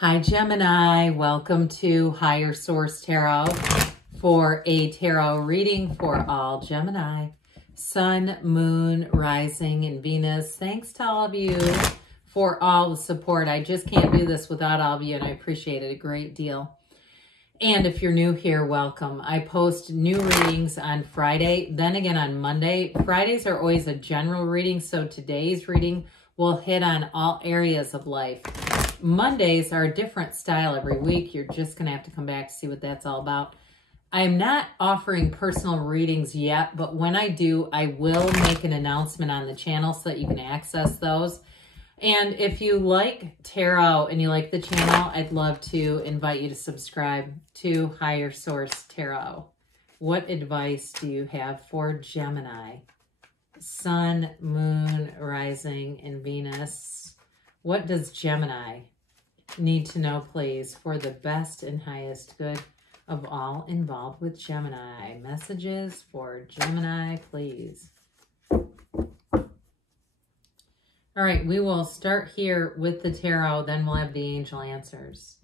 Hi Gemini, welcome to Higher Source Tarot for a tarot reading for all Gemini, Sun, Moon, Rising, and Venus. Thanks to all of you for all the support. I just can't do this without all of you, and I appreciate it a great deal. And if you're new here, welcome. I post new readings on Friday, then again on Monday. Fridays are always a general reading, so today's reading will hit on all areas of life. Mondays are a different style every week. You're just going to have to come back to see what that's all about. I'm not offering personal readings yet, but when I do, I will make an announcement on the channel so that you can access those. And if you like tarot and you like the channel, I'd love to invite you to subscribe to Higher Source Tarot. What advice do you have for Gemini? Sun, Moon, Rising, and Venus. What does Gemini need to know, please, for the best and highest good of all involved with Gemini? Messages for Gemini, please. All right, we will start here with the tarot, then we'll have the angel answers.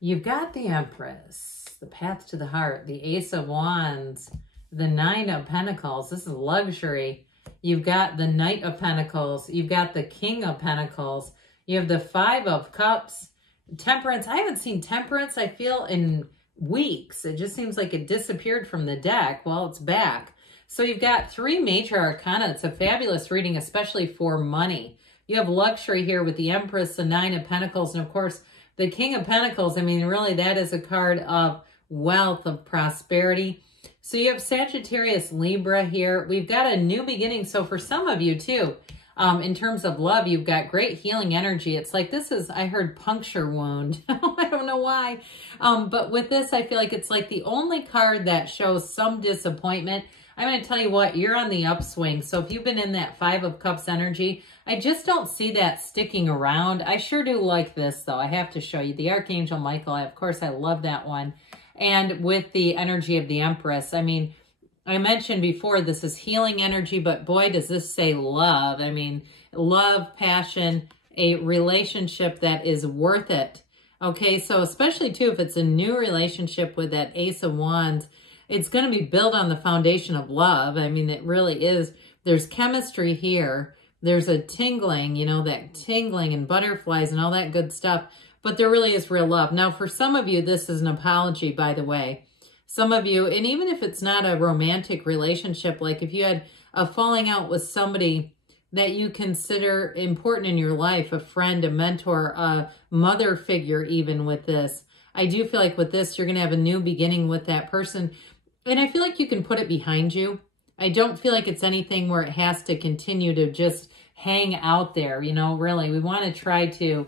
You've got the Empress, the path to the heart, the Ace of Wands, the Nine of Pentacles. This is luxury. You've got the Knight of Pentacles. You've got the King of Pentacles. You have the Five of Cups. Temperance. I haven't seen Temperance, I feel, in weeks. It just seems like it disappeared from the deck. Well, it's back. So you've got three major arcana. It's a fabulous reading, especially for money. You have luxury here with the Empress, the Nine of Pentacles, and of course, the King of Pentacles. I mean, really, that is a card of wealth, of prosperity. So you have Sagittarius, Libra here. We've got a new beginning. So for some of you too, in terms of love, you've got great healing energy. It's like this is, I heard puncture wound. I don't know why. But with this, I feel like it's like the only card that shows some disappointment. I'm going to tell you what, you're on the upswing. So if you've been in that Five of Cups energy, I just don't see that sticking around. I sure do like this though. I have to show you the Archangel Michael. Of course, I love that one. And with the energy of the Empress, I mean, I mentioned before, this is healing energy, but boy, does this say love. I mean, love, passion, a relationship that is worth it. Okay, so especially too, if it's a new relationship with that Ace of Wands, it's going to be built on the foundation of love. I mean, it really is. There's chemistry here. There's a tingling, you know, that tingling and butterflies and all that good stuff. But there really is real love. Now, for some of you, this is an apology, by the way. Some of you, and even if it's not a romantic relationship, like if you had a falling out with somebody that you consider important in your life, a friend, a mentor, a mother figure, even with this, I do feel like with this, you're going to have a new beginning with that person. And I feel like you can put it behind you. I don't feel like it's anything where it has to continue to just hang out there. You know, really, we want to try to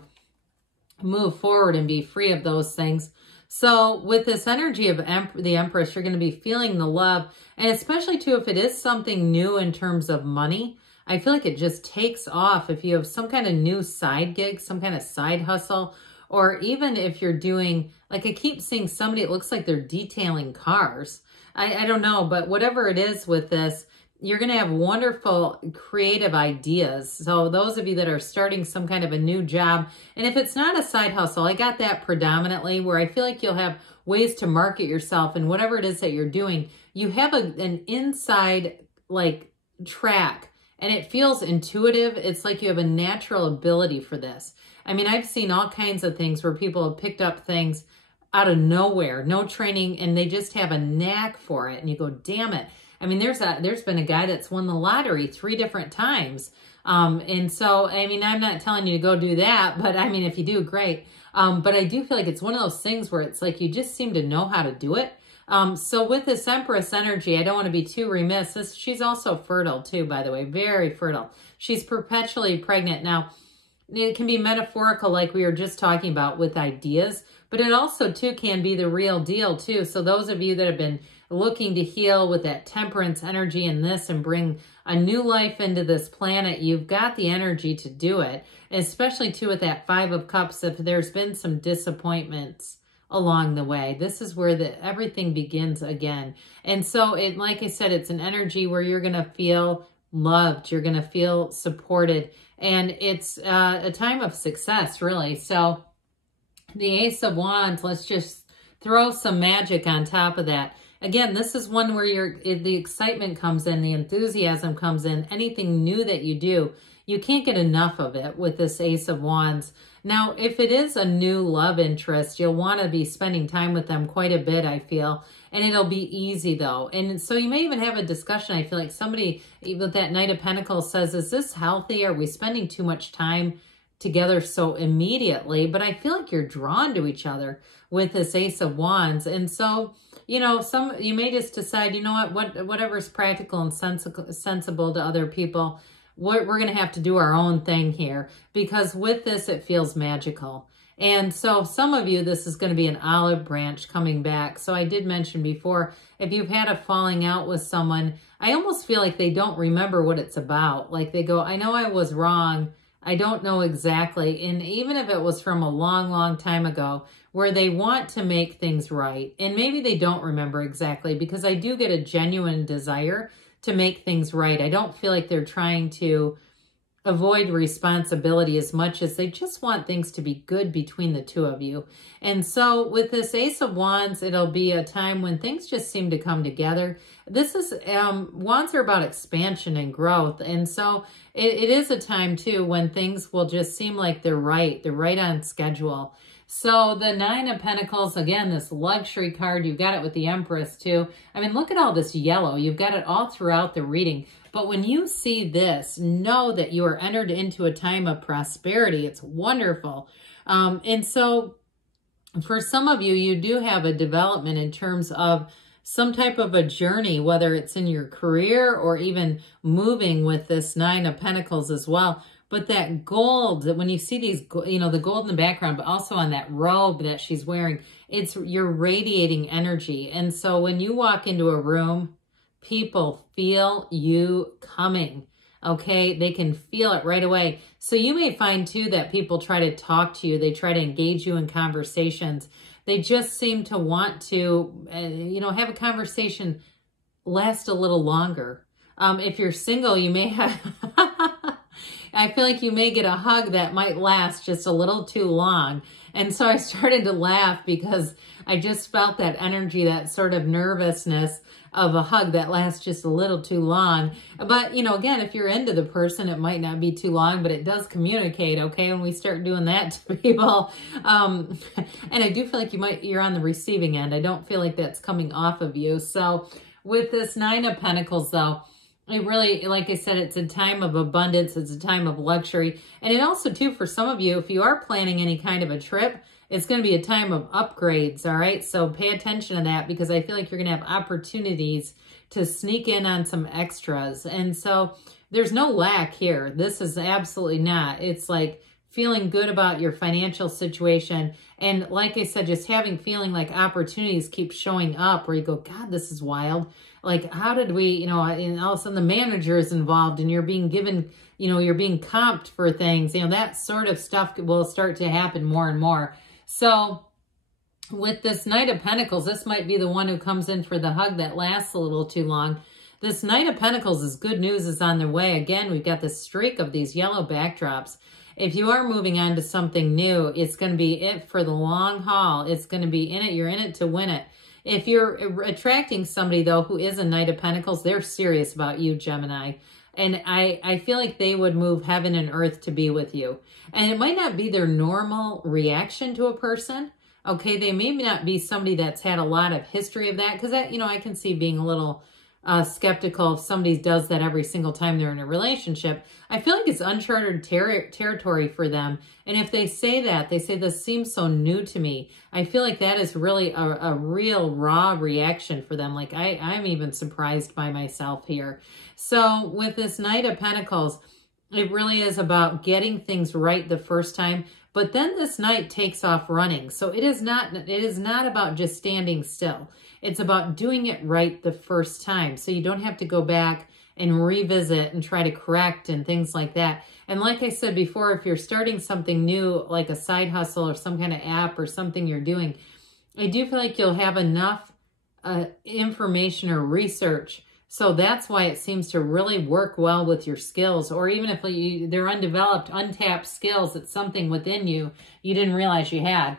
move forward and be free of those things. So with this energy of the Empress, you're going to be feeling the love. And especially too, if it is something new in terms of money, I feel like it just takes off. If you have some kind of new side gig, some kind of side hustle, or even if you're doing, like I keep seeing somebody, it looks like they're detailing cars. I don't know, but whatever it is with this, you're going to have wonderful creative ideas. So those of you that are starting some kind of a new job, and if it's not a side hustle, I got that predominantly where I feel like you'll have ways to market yourself and whatever it is that you're doing, you have an inside like track and it feels intuitive. It's like you have a natural ability for this. I mean, I've seen all kinds of things where people have picked up things out of nowhere, no training, and they just have a knack for it. And you go, damn it. I mean, there's been a guy that's won the lottery 3 different times. And so, I mean, I'm not telling you to go do that, but I mean, if you do, great. But I do feel like it's one of those things where it's like you just seem to know how to do it. So with this Empress energy, I don't want to be too remiss. She's also fertile too, by the way, very fertile. She's perpetually pregnant. Now, it can be metaphorical like we were just talking about with ideas, but it also too can be the real deal too. So those of you that have been looking to heal with that Temperance energy in this and bring a new life into this planet, you've got the energy to do it, especially too with that Five of Cups. If there's been some disappointments along the way, this is where everything begins again. And so it, like I said, it's an energy where you're going to feel loved. You're going to feel supported. And it's a time of success, really. So the Ace of Wands, let's just throw some magic on top of that. Again, this is one where the excitement comes in, the enthusiasm comes in, anything new that you do. You can't get enough of it with this Ace of Wands. Now, if it is a new love interest, you'll want to be spending time with them quite a bit, I feel. And it'll be easy, though. And so you may even have a discussion. I feel like somebody with that Knight of Pentacles says, is this healthy? Are we spending too much time together so immediately? But I feel like you're drawn to each other with this Ace of Wands. And so, you know, you may just decide, you know what, whatever's practical and sensible to other people, we're going to have to do our own thing here, because with this, it feels magical. And so some of you, this is going to be an olive branch coming back. So I did mention before, if you've had a falling out with someone, I almost feel like they don't remember what it's about. Like they go, I know I was wrong. I don't know exactly. And even if it was from a long, long time ago, where they want to make things right, and maybe they don't remember exactly, because I do get a genuine desire to make things right. I don't feel like they're trying to avoid responsibility as much as they just want things to be good between the two of you. And so with this Ace of Wands, it'll be a time when things just seem to come together. This is, Wands are about expansion and growth. And so it is a time too when things will just seem like they're right on schedule. So the Nine of Pentacles, again, this luxury card, you've got it with the Empress too. I mean, look at all this yellow. You've got it all throughout the reading. But when you see this, know that you are entered into a time of prosperity. It's wonderful. And so for some of you, you do have a development in terms of some type of a journey, whether it's in your career or even moving with this Nine of Pentacles as well. But that gold, when you see these, you know, the gold in the background, but also on that robe that she's wearing, you're radiating energy. And so when you walk into a room, people feel you coming, okay? They can feel it right away. So you may find too that people try to talk to you. They try to engage you in conversations. They just seem to want to, you know, have a conversation last a little longer. If you're single, you may have... I feel like you may get a hug that might last just a little too long. And so I started to laugh because I just felt that energy, that sort of nervousness of a hug that lasts just a little too long. But, you know, again, if you're into the person, it might not be too long, but it does communicate, okay, when we start doing that to people. And I do feel like you're on the receiving end. I don't feel like that's coming off of you. So with this Nine of Pentacles, though, it really, like I said, it's a time of abundance. It's a time of luxury. And it also, too, for some of you, if you are planning any kind of a trip, it's going to be a time of upgrades, all right? So pay attention to that, because I feel like you're going to have opportunities to sneak in on some extras. And so there's no lack here. This is absolutely not. It's like feeling good about your financial situation. And like I said, just feeling like opportunities keep showing up where you go, God, this is wild. Like, how did we, you know, and all of a sudden the manager is involved and you're being given, you know, you're being comped for things, you know, that sort of stuff will start to happen more and more. So with this Knight of Pentacles, this might be the one who comes in for the hug that lasts a little too long. This Knight of Pentacles is good news is on their way. Again, we've got this streak of these yellow backdrops. If you are moving on to something new, it's going to be it for the long haul. It's going to be in it. You're in it to win it. If you're attracting somebody, though, who is a Knight of Pentacles, they're serious about you, Gemini. And I feel like they would move heaven and earth to be with you. And it might not be their normal reaction to a person. Okay, they may not be somebody that's had a lot of history of that. Because, that, you know, I can see being a little skeptical if somebody does that every single time they're in a relationship. I feel like it's uncharted territory for them. And if they say that, they say, this seems so new to me. I feel like that is really a real raw reaction for them. Like I'm even surprised by myself here. So with this Knight of Pentacles, it really is about getting things right the first time. But then this Knight takes off running. So it is not about just standing still. It's about doing it right the first time. So you don't have to go back and revisit and try to correct and things like that. And like I said before, if you're starting something new, like a side hustle or some kind of app or something you're doing, I do feel like you'll have enough information or research So that's why it seems to really work well with your skills, or even if they're undeveloped, untapped skills, it's something within you didn't realize you had.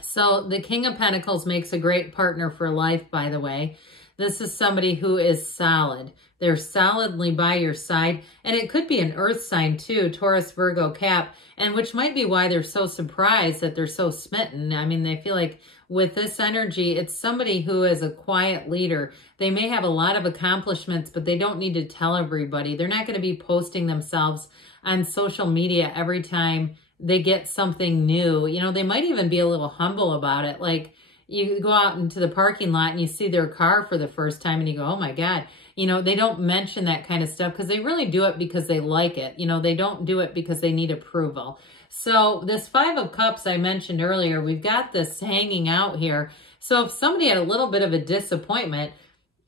So the King of Pentacles makes a great partner for life, by the way. This is somebody who is solid. They're solidly by your side. And it could be an earth sign too, Taurus, Virgo, Cap, and which might be why they're so surprised that they're so smitten. I mean, they feel like with this energy, it's somebody who is a quiet leader. They may have a lot of accomplishments, but they don't need to tell everybody. They're not going to be posting themselves on social media every time they get something new. You know, they might even be a little humble about it. Like, you go out into the parking lot and you see their car for the first time and you go, oh my God. You know, they don't mention that kind of stuff because they really do it because they like it. You know, they don't do it because they need approval. So this Five of Cups I mentioned earlier, we've got this hanging out here. So if somebody had a little bit of a disappointment,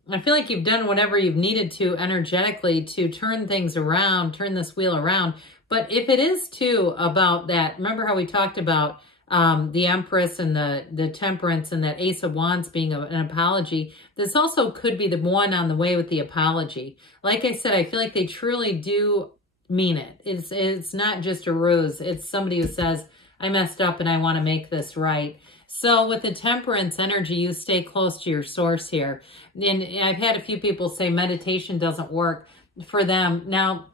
I feel like you've done whatever you've needed to energetically to turn things around, turn this wheel around. But if it is too about that, remember how we talked about the Empress and the Temperance and that Ace of Wands being an apology. This also could be the one on the way with the apology. Like I said, I feel like they truly do mean it. It's not just a ruse. It's somebody who says, I messed up and I want to make this right. So with the Temperance energy, you stay close to your source here. And I've had a few people say meditation doesn't work for them. Now,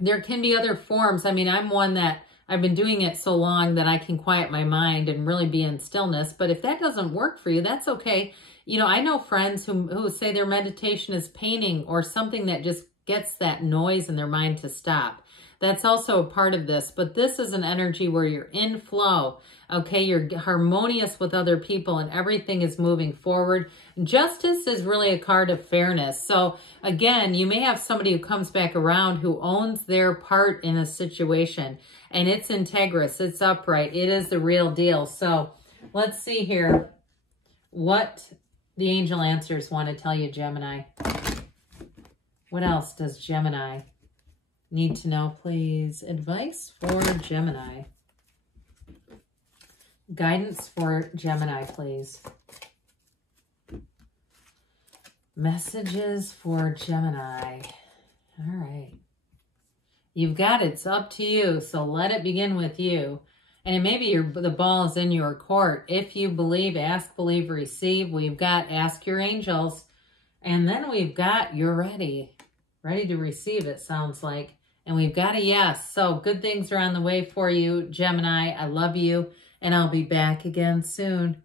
there can be other forms. I mean, I'm one that I've been doing it so long that I can quiet my mind and really be in stillness. But if that doesn't work for you, that's okay. You know, I know friends who say their meditation is painting or something that just gets that noise in their mind to stop. That's also a part of this. But this is an energy where you're in flow. Okay, you're harmonious with other people and everything is moving forward. Justice is really a card of fairness. So again, you may have somebody who comes back around who owns their part in a situation. And it's integrous, it's upright, it is the real deal. So let's see here what the angel answers want to tell you, Gemini. What else does Gemini need to know, please? Advice for Gemini. Guidance for Gemini, please. Messages for Gemini. All right. You've got it. It's up to you. So let it begin with you. And it may be the ball is in your court. If you believe, ask, believe, receive. We've got ask your angels. And then we've got you're ready. Ready to receive, it sounds like. And we've got a yes. So good things are on the way for you, Gemini. I love you. And I'll be back again soon.